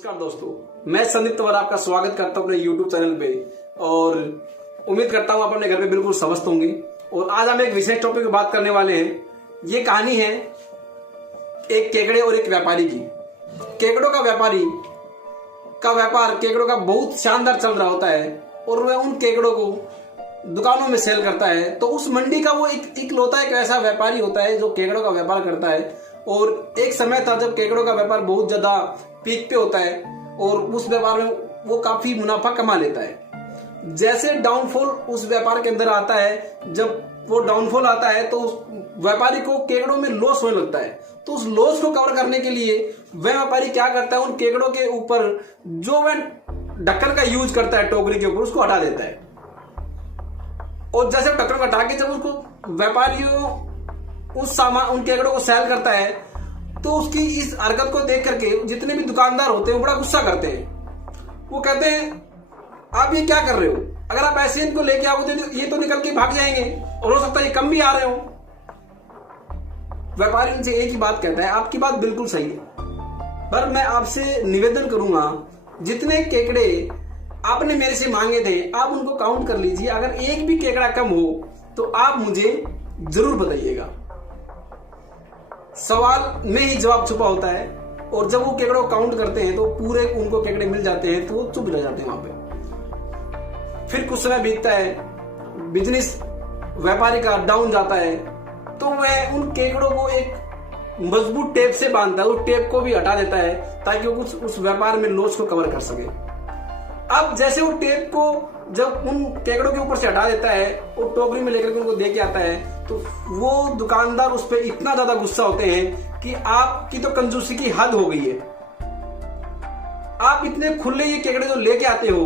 नमस्कार दोस्तों, मैं संदीप तंवर आपका स्वागत करता हूं अपने YouTube चैनल पे और उम्मीद करता हूं आप अपने घर पे बिल्कुल स्वस्थ होंगे। और आज हम एक विशेष टॉपिक पे बात करने वाले हैं। ये कहानी है एक केकड़े और एक व्यापारी की। केकड़ों का व्यापारी का व्यापार केकड़ों का बहुत शानदार चल रहा होता है और वह उन केकड़ों को दुकानों में सेल करता है। तो उस मंडी का वो इकलौता एक ऐसा व्यापारी होता है जो केकड़ों का व्यापार करता है। और एक समय था जब केकड़ों का व्यापार बहुत ज्यादा पीक पे होता है और उस व्यापार में वो काफी मुनाफा कमा लेता है। जैसे डाउनफॉल उस व्यापार के अंदर आता है, जब वो डाउनफॉल आता है तो उस व्यापारी को केकड़ों में लॉस होने लगता है। तो उस लॉस को कवर करने के लिए वह व्यापारी क्या करता है, उन केकड़ों के ऊपर जो वह ढक्कन का यूज करता है टोकरी के ऊपर, उसको हटा देता है। और जैसे ढक्कन को हटा के जब उसको व्यापारियों उस सामान उन केकड़ों को सेल करता है तो उसकी इस हरकत को देख करके जितने भी दुकानदार होते हैं वो बड़ा गुस्सा करते हैं। वो कहते हैं आप ये क्या कर रहे हो, अगर आप ऐसे इनको लेके आओगे तो ये तो निकल के भाग जाएंगे और हो सकता है ये कम भी आ रहे हो। व्यापारी उनसे एक ही बात कहता है, आपकी बात बिल्कुल सही है, पर मैं आपसे निवेदन करूंगा जितने केकड़े आपने मेरे से मांगे थे आप उनको काउंट कर लीजिए। अगर एक भी केकड़ा कम हो तो आप मुझे जरूर बताइएगा। सवाल में ही जवाब छुपा होता है। और जब वो केकड़ों को काउंट करते हैं तो पूरे उनको केकड़े मिल जाते हैं तो वो चुप रह जाते हैं वहां पे। फिर कुछ समय बीतता है, बिजनेस व्यापारी का डाउन जाता है तो वह उन केकड़ों को एक मजबूत टेप से बांधता है, उस टेप को भी हटा देता है ताकि वो कुछ उस व्यापार में लॉस को कवर कर सके। अब जैसे वो टेप को जब उन केकड़ों के ऊपर से हटा देता है और टोकरी में लेकर के उनको दे के आता है तो वो दुकानदार उस पर इतना ज्यादा गुस्सा होते हैं कि आपकी तो कंजूसी की हद हो गई है। आप इतने खुले ये केकड़े जो लेके आते हो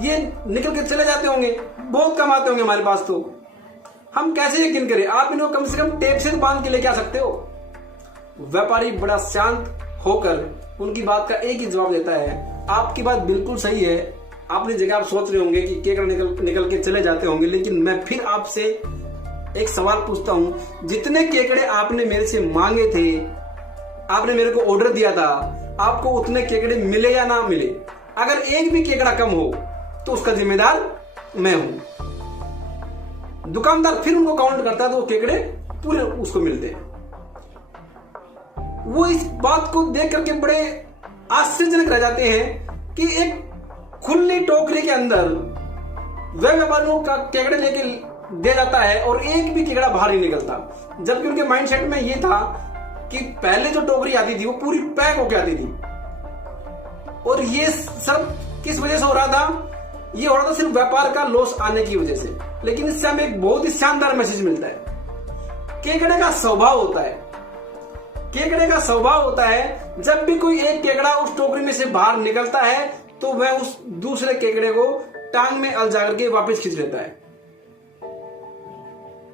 ये निकल के चले जाते होंगे, बहुत कम आते होंगे हमारे पास, तो हम कैसे यकीन करें, आप इनको कम से कम टेप से बांध के लेके आ सकते हो। व्यापारी बड़ा शांत होकर उनकी बात का एक ही जवाब देता है, आपकी बात बिल्कुल सही है, अपनी जगह आप सोच रहे होंगे कि केकड़ा निकल के चले जाते होंगे, लेकिन मैं फिर आपसे एक सवाल पूछता हूं, जितने केकड़े आपने मेरे से मांगे थे, आपने मेरे को ऑर्डर दिया था, आपको उतने केकड़े मिले या ना मिले? अगर एक भी केकड़ा कम हो तो उसका जिम्मेदार मैं हूं। दुकानदार फिर उनको काउंट करता है तो वो केकड़े पूरे उसको मिलते हैं। वो इस बात को देख करके बड़े आश्चर्यजनक रह जाते हैं कि एक खुली टोकरी के अंदर वह व्यापारियों का केकड़े लेके दे जाता है और एक भी केकड़ा बाहर नहीं निकलता। जबकि उनके माइंडसेट में ये था कि पहले जो टोकरी आती थी वो पूरी पैक होके आती थी। और ये सब किस वजह से हो रहा था? ये हो रहा था सिर्फ व्यापार का लॉस आने की वजह से। लेकिन इससे हमें एक बहुत ही शानदार मैसेज मिलता है। केकड़े का स्वभाव होता है, केकड़े का स्वभाव होता है जब भी कोई एक केकड़ा उस टोकरी में से बाहर निकलता है तो वह उस दूसरे केकड़े को टांग में अलजा करके वापस खींच लेता है।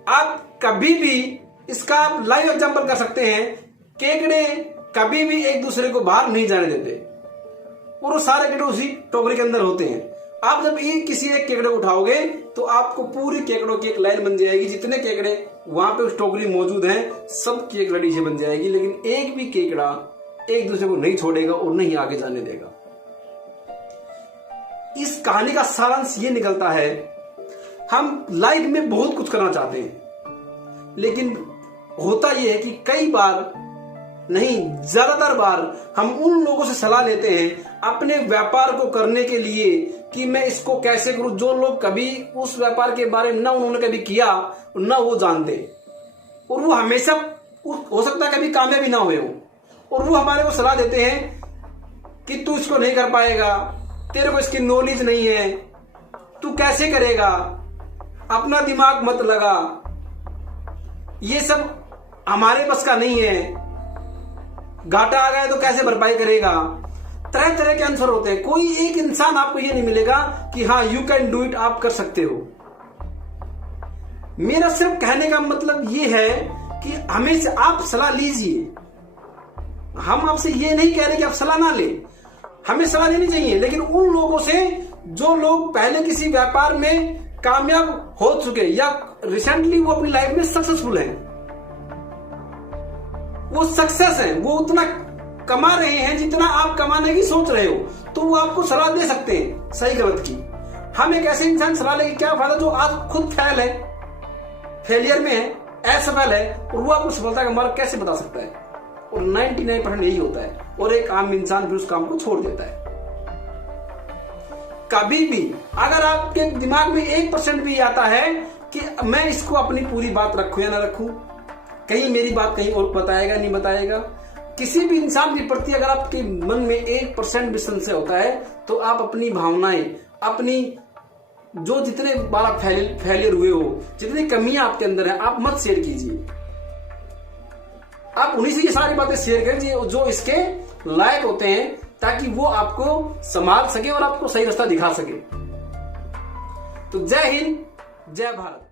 आप कभी भी इसका लाइव एग्जांपल कर सकते हैं, केकड़े कभी भी एक दूसरे को बाहर नहीं जाने देते और वो सारे केकड़े उसी टोकरी के अंदर होते हैं। आप जब किसी एक केकड़े को उठाओगे तो आपको पूरी केकड़ों की एक लाइन बन जाएगी, जितने केकड़े वहां पे उस टोकरी मौजूद हैं सब की एक लड़ी से बन जाएगी, लेकिन एक भी केकड़ा एक दूसरे को नहीं छोड़ेगा और नहीं आगे जाने देगा। इस कहानी का सारांश ये निकलता है, हम लाइफ में बहुत कुछ करना चाहते हैं, लेकिन होता यह है कि कई बार नहीं ज्यादातर बार हम उन लोगों से सलाह लेते हैं अपने व्यापार को करने के लिए कि मैं इसको कैसे करूं, जो लोग कभी उस व्यापार के बारे में ना उन्होंने कभी किया ना वो जानते, और वो हमेशा हो सकता है कभी कामयाब भी ना हुए हो, और वो हमारे को सलाह देते हैं कि तू इसको नहीं कर पाएगा, तेरे को इसकी नॉलेज नहीं है, तू कैसे करेगा, अपना दिमाग मत लगा, ये सब हमारे बस का नहीं है, घाटा आ गया तो कैसे भरपाई करेगा। तरह तरह के आंसर होते हैं। कोई एक इंसान आपको ये नहीं मिलेगा कि हाँ यू कैन डू इट, आप कर सकते हो। मेरा सिर्फ कहने का मतलब ये है कि हमें आप सलाह लीजिए। हम आपसे ये नहीं कह रहे कि आप सलाह ना ले, हमें सलाह लेनी चाहिए, लेकिन उन लोगों से जो लोग पहले किसी व्यापार में कामयाब हो चुके या रिसेंटली वो अपनी लाइफ में सक्सेसफुल हैं, वो सक्सेस है, वो उतना कमा रहे हैं जितना आप कमाने की सोच रहे हो, तो वो आपको सलाह दे सकते हैं सही गलत की। हम एक ऐसे इंसान सलाह लेके क्या फायदा जो आज खुद फेल है, फेलियर में है, असफल है, और वो आपको सफलता का मार्ग कैसे बता सकता है? और 99% यही होता है, और एक आम इंसान भी उस काम को छोड़ देता है। कभी भी अगर आपके दिमाग में 1% भी आता है कि मैं इसको अपनी पूरी बात रखूं या ना रखूं, कहीं मेरी बात कहीं और बताएगा नहीं बताएगा, किसी भी इंसान के प्रति अगर आपके मन में 1% भी संशय होता है, तो आप अपनी भावनाएं, अपनी जो जितने बार आप फेलियर हुए हो, जितनी कमियां आपके अंदर है, आप मत शेयर कीजिए। आप उन्हीं से ये सारी बातें शेयर करिए जो इसके लायक होते हैं, ताकि वो आपको संभाल सके और आपको सही रास्ता दिखा सके। तो जय हिंद, जय भारत।